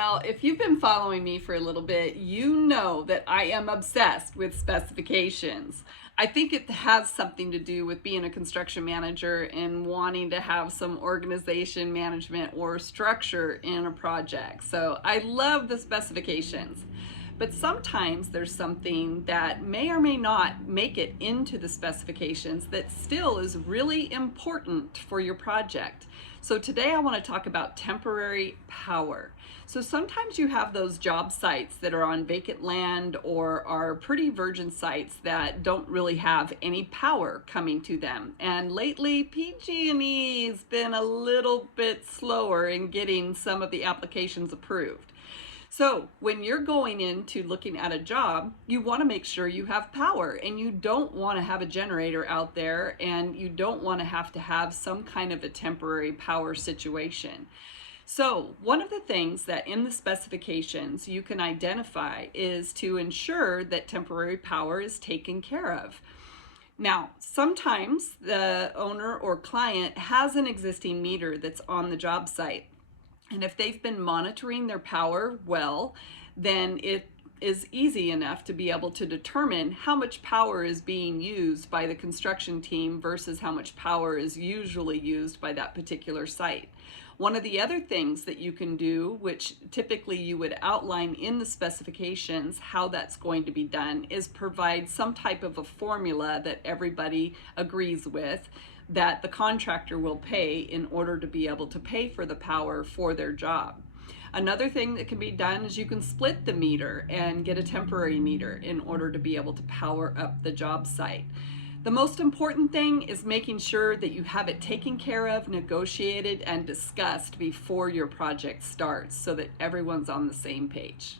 Well, if you've been following me for a little bit, you know that I am obsessed with specifications. I think it has something to do with being a construction manager and wanting to have some organization, management, or structure in a project. So I love the specifications. But sometimes there's something that may or may not make it into the specifications that still is really important for your project. So today I want to talk about temporary power. So sometimes you have those job sites that are on vacant land or are pretty virgin sites that don't really have any power coming to them. And lately PG&E's been a little bit slower in getting some of the applications approved. So when you're going into looking at a job, you want to make sure you have power, and you don't want to have a generator out there, and you don't want to have some kind of a temporary power situation. So one of the things that in the specifications you can identify is to ensure that temporary power is taken care of. Now, sometimes the owner or client has an existing meter that's on the job site. And if they've been monitoring their power well, then it is easy enough to be able to determine how much power is being used by the construction team versus how much power is usually used by that particular site. One of the other things that you can do, which typically you would outline in the specifications how that's going to be done, is provide some type of a formula that everybody agrees with, that the contractor will pay in order to be able to pay for the power for their job. Another thing that can be done is you can split the meter and get a temporary meter in order to be able to power up the job site. The most important thing is making sure that you have it taken care of, negotiated, and discussed before your project starts so that everyone's on the same page.